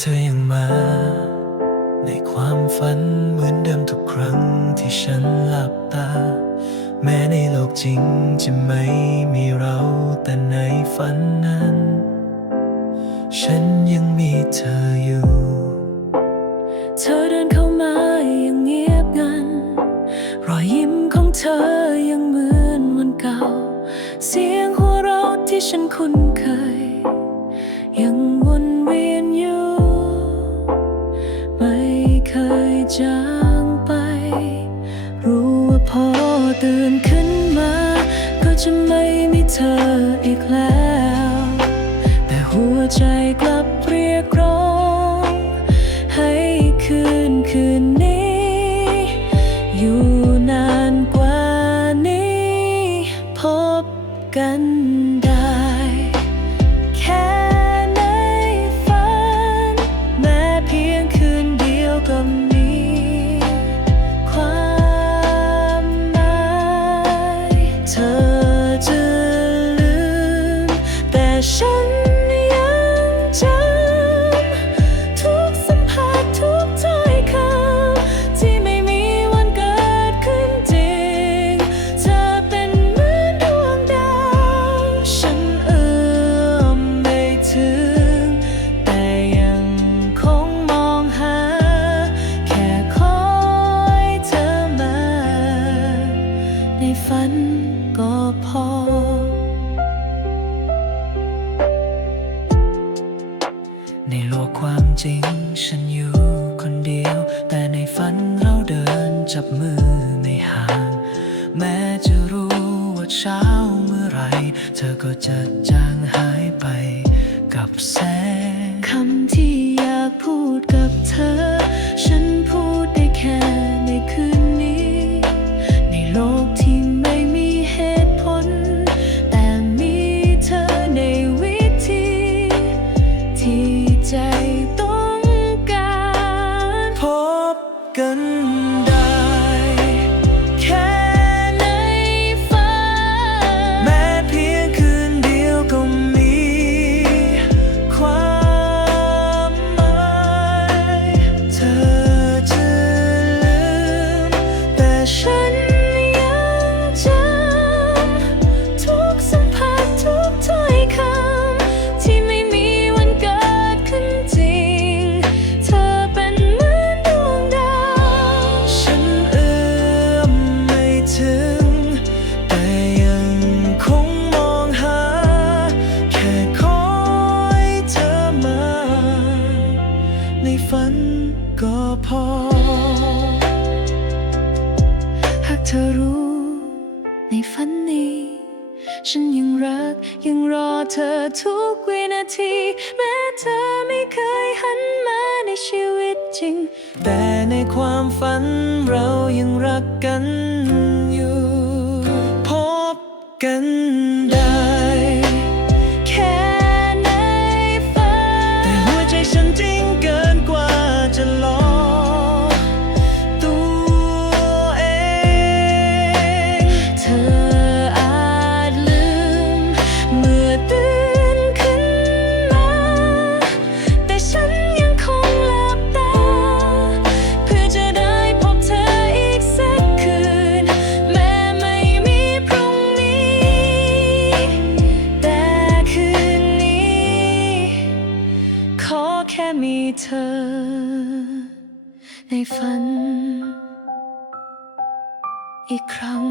เธอยังมา ในความฝันเหมือนเดิมทุกครั้งที่ฉันหลับตา แม้ในโลกจริงจะไม่มีเราแต่ในฝันนั้น ฉันยังมีเธออยู่ เธอเดินเข้ามาอย่างเงียบงัน รอยยิ้มของเธอยังเหมือนวันเก่า เสียงหัวเราะที่ฉันคุ้น จะไม่มีเธออีกแล้ว แต่หัวใจกลับเรียกร้อง ให้คืนคืนนี้ อยู่นานกว่านี้ พบกันได้ จำทุกสัมผัสทุกถ้อยคำที่ไม่มีวันเกิดขึ้นจริง เธอเป็นเหมือนดวงดาวฉันเอื้อมไม่ถึง แต่ยังคงมองหา แค่คอยเธอมา ในฝันก็พอ จริงฉันอยู่คนเดียว แต่ในฝันเราเดินจับมือไม่ห่าง แม้จะรู้ว่าเช้าเมื่อไร เธอก็จะจางหายไปกับแสง บ เธอรู้ในฝันนี้ ฉันยังรักยังรอเธอทุกวินาที แม้เธอไม่เคยหันมาในชีวิตจริง แต่ในความฝันเรายังรักกันอยู่ พบกัน ค่มีเธอ ในฝัน อีกครั้ง